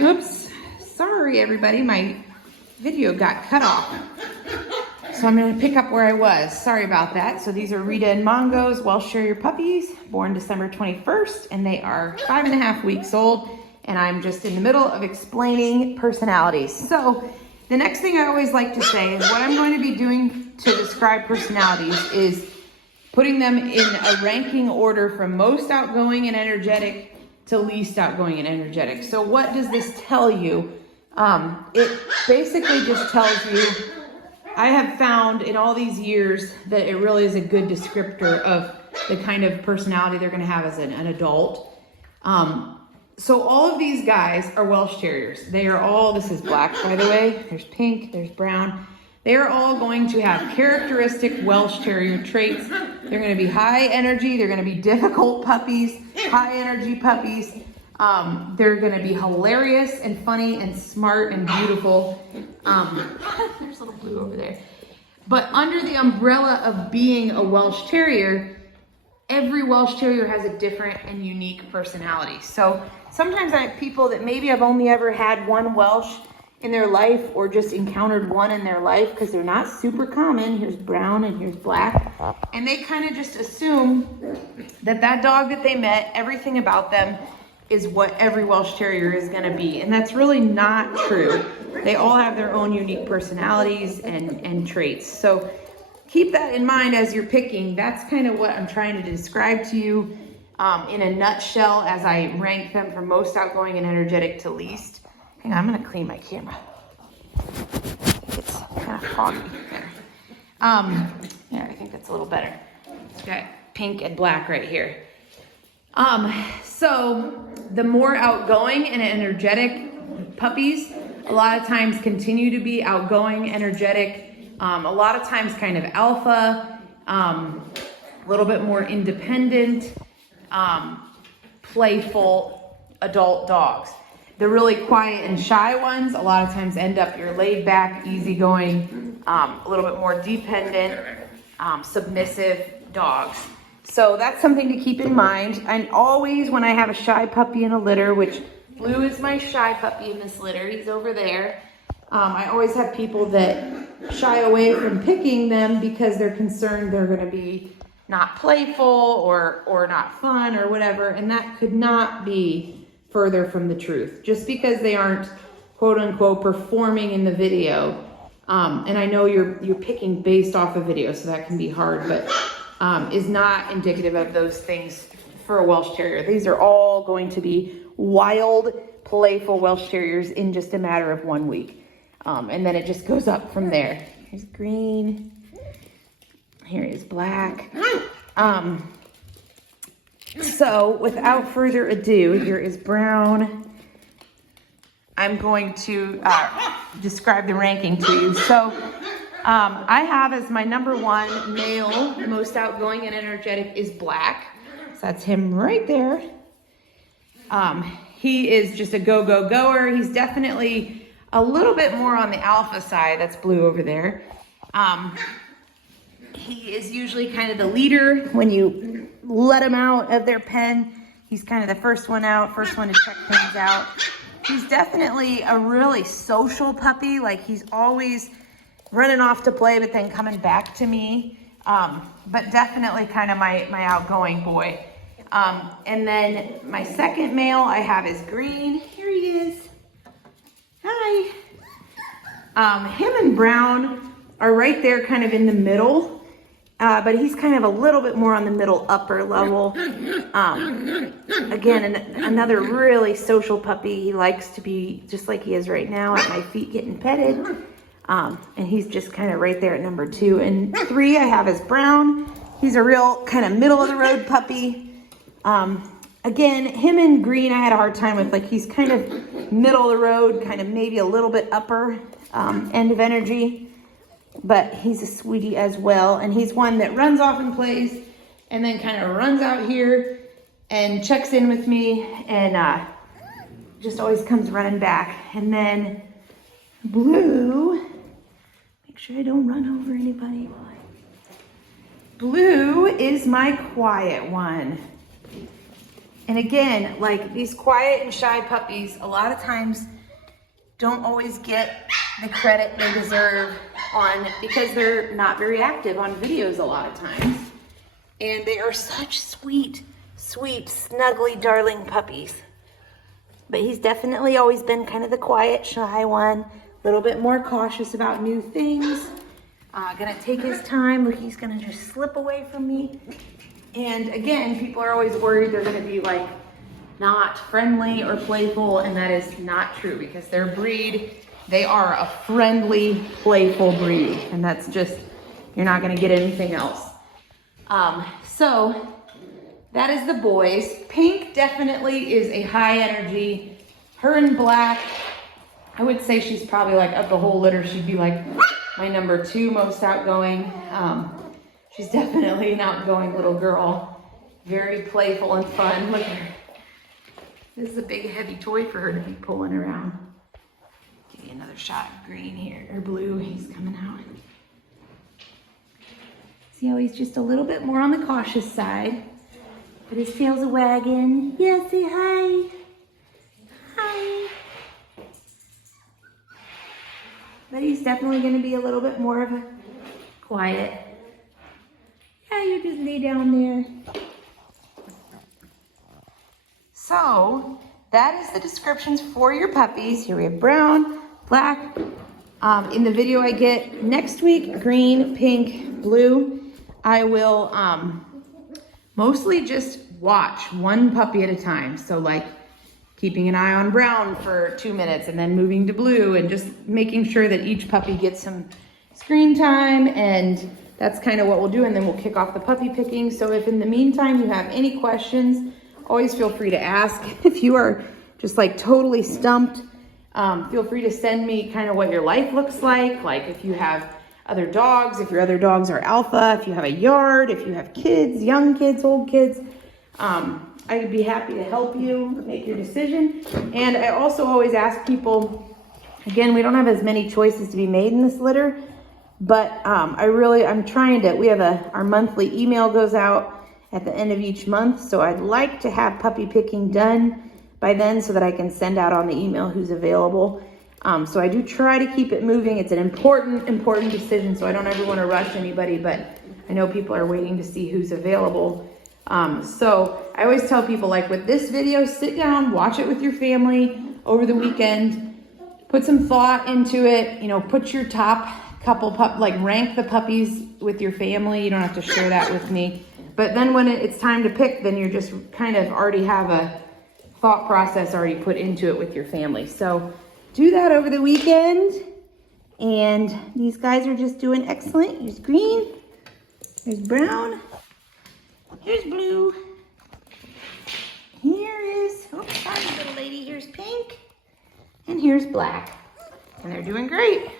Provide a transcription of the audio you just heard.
Oops, sorry everybody, my video got cut off. So I'm gonna pick up where I was. Sorry about that. So these are Rita-Mongo's Welsh Terrier puppies, born December 21st, and they are 5.5 weeks old. And I'm just in the middle of explaining personalities. So the next thing I always like to say is what I'm going to be doing to describe personalities is putting them in a ranking order from most outgoing and energetic to least outgoing and energetic. So what does this tell you? It basically just tells you, I have found in all these years that it really is a good descriptor of the kind of personality they're gonna have as an adult. So all of these guys are Welsh Terriers. They are all, this is black by the way, there's pink, there's brown. They are all going to have characteristic Welsh Terrier traits. They're gonna be high energy, they're gonna be difficult puppies, high energy puppies. They're gonna be hilarious and funny and smart and beautiful. There's a little blue over there. But under the umbrella of being a Welsh Terrier, every Welsh Terrier has a different and unique personality. So sometimes I have people that maybe have only ever had one Welsh in their life or just encountered one in their life because they're not super common. Here's brown and here's black. And they kind of just assume that that dog that they met, everything about them is what every Welsh Terrier is gonna be. And that's really not true. They all have their own unique personalities and traits. So keep that in mind as you're picking. That's kind of what I'm trying to describe to you in a nutshell as I rank them from most outgoing and energetic to least. Hang on, I'm gonna clean my camera. I think it's kind of foggy there. Yeah, I think that's a little better. It's got pink and black right here. So the more outgoing and energetic puppies, a lot of times continue to be outgoing, energetic, a lot of times kind of alpha, a little bit more independent, playful adult dogs. The really quiet and shy ones, a lot of times end up your laid back, easygoing, a little bit more dependent, submissive dogs. So that's something to keep in mind. And always when I have a shy puppy in a litter, which Blue is my shy puppy in this litter, he's over there. I always have people that shy away from picking them because they're concerned they're gonna be not playful or not fun or whatever. And that could not be further from the truth. Just because they aren't quote unquote performing in the video. And I know you're picking based off a video, so that can be hard, but is not indicative of those things for a Welsh Terrier. These are all going to be wild, playful Welsh Terriers in just a matter of 1 week. And then it just goes up from there. Here's green. Here is black. So without further ado, here is brown. I'm going to describe the ranking to you. So I have as my #1 male, most outgoing and energetic is black. So that's him right there. He is just a go-go-goer. He's definitely a little bit more on the alpha side. That's Blue over there. He is usually kind of the leader when you let him out of their pen. He's kind of the first one out, first one to check things out. He's definitely a really social puppy. Like he's always running off to play, but then coming back to me. But definitely kind of my outgoing boy. And then my second male I have is green. Here he is. Hi. Him and brown are right there kind of in the middle. But he's kind of a little bit more on the middle upper level. Again, another really social puppy. He likes to be just like he is right now at my feet getting petted. And he's just kind of right there at #2. And 3 I have is brown. He's a real kind of middle of the road puppy. Again, him and green I had a hard time with. Like he's kind of middle of the road, kind of maybe a little bit upper end of energy. But he's a sweetie as well. And he's one that runs off and plays and then kind of runs out here and checks in with me and just always comes running back. And then Blue, make sure I don't run over anybody. Blue is my quiet one. And again, like these quiet and shy puppies, a lot of times don't always get the credit they deserve because they're not very active on videos a lot of times. And they are such sweet, sweet, snuggly, darling puppies. But he's definitely always been kind of the quiet, shy one, a little bit more cautious about new things. Gonna take his time. Look, he's gonna just slip away from me. And again, people are always worried they're gonna be like not friendly or playful, and that is not true because their breed, they are a friendly, playful breed, and that's just, you're not gonna get anything else. So that is the boys. Pink definitely is a high energy. Her and Black, I would say she's probably like of the whole litter, she'd be like my number 2 most outgoing. She's definitely an outgoing little girl. Very playful and fun. Look at her. This is a big heavy toy for her to be pulling around. Give you another shot of green here, or blue, he's coming out. See how he's just a little bit more on the cautious side, but his tail's a wagging. Yeah, say hi. Hi. But he's definitely gonna be a little bit more of a quiet. Yeah, you just lay down there. So that is the descriptions for your puppies. Here we have brown, black. In the video I get next week, green, pink, blue. I will mostly just watch one puppy at a time. So like keeping an eye on brown for 2 minutes and then moving to blue and just making sure that each puppy gets some screen time, and that's kind of what we'll do. And then we'll kick off the puppy picking. So if in the meantime you have any questions, always feel free to ask. If you are just like totally stumped, feel free to send me kind of what your life looks like if you have other dogs, if your other dogs are alpha, if you have a yard, if you have kids, young kids, old kids. I'd be happy to help you make your decision. And I also always ask people, again, we don't have as many choices to be made in this litter, but I'm trying to, we have our monthly email goes out at the end of each month. So I'd like to have puppy picking done by then so that I can send out on the email who's available. So I do try to keep it moving. It's an important decision, so I don't ever want to rush anybody, but I know people are waiting to see who's available. So I always tell people, like with this video, sit down, watch it with your family over the weekend, put some thought into it, put your top couple rank the puppies with your family. You don't have to share that with me. But then when it's time to pick, then you're just kind of already have a thought process already put into it with your family. So do that over the weekend. And these guys are just doing excellent. Here's green, here's brown, here's blue. Here is, oh, sorry little lady, here's pink, and here's black. And they're doing great.